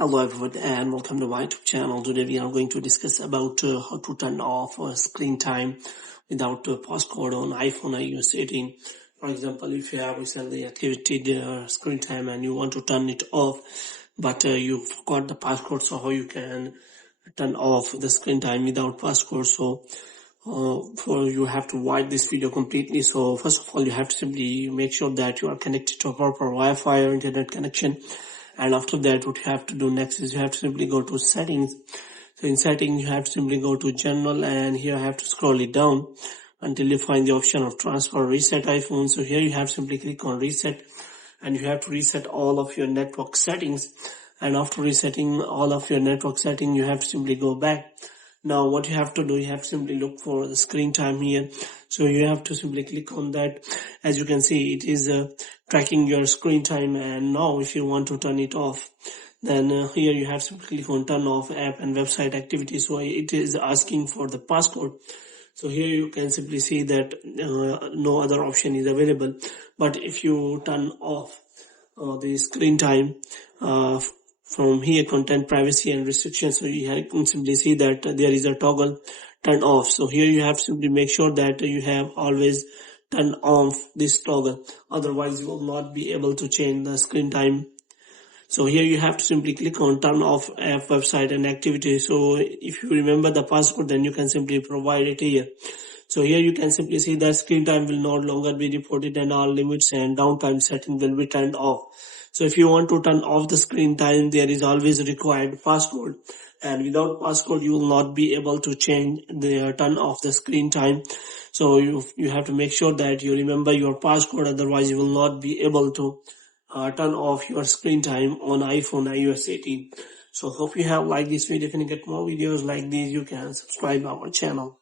Hello everyone and welcome to my YouTube channel. Today we are going to discuss about how to turn off screen time without passcode on iPhone iOS 18. For example, if you have recently activated screen time and you want to turn it off, but you forgot the passcode, so how you can turn off the screen time without passcode. So for you have to watch this video completely. So first of all, you have to simply make sure that you are connected to a proper Wi-Fi or internet connection. And after that, what you have to do next is you have to simply go to settings. So in settings, you have to simply go to general, and here I have to scroll it down until you find the option of transfer reset iPhone. So here you have to simply click on reset, and you have to reset all of your network settings. And after resetting all of your network settings, you have to simply go back. Now what you have to do, you have to simply look for the screen time here. So you have to simply click on that. As you can see, it is tracking your screen time. And now if you want to turn it off, then here you have to click on turn off app and website activity. So it is asking for the passcode. So here you can simply see that no other option is available. But if you turn off the screen time from here, content privacy and restrictions, so you can simply see that there is a toggle turn off. So here you have to simply make sure that you have always turn off this toggle, otherwise you will not be able to change the screen time. So here you have to simply click on turn off app, website and activity. So if you remember the passcode, then you can simply provide it here. So here you can simply see that screen time will no longer be reported and all limits and downtime setting will be turned off. So if you want to turn off the screen time, there is always required passcode, and without passcode you will not be able to change the turn off the screen time. So you have to make sure that you remember your passcode, otherwise you will not be able to turn off your screen time on iPhone iOS 18. So hope you have liked this video. If you get more videos like these, you can subscribe our channel.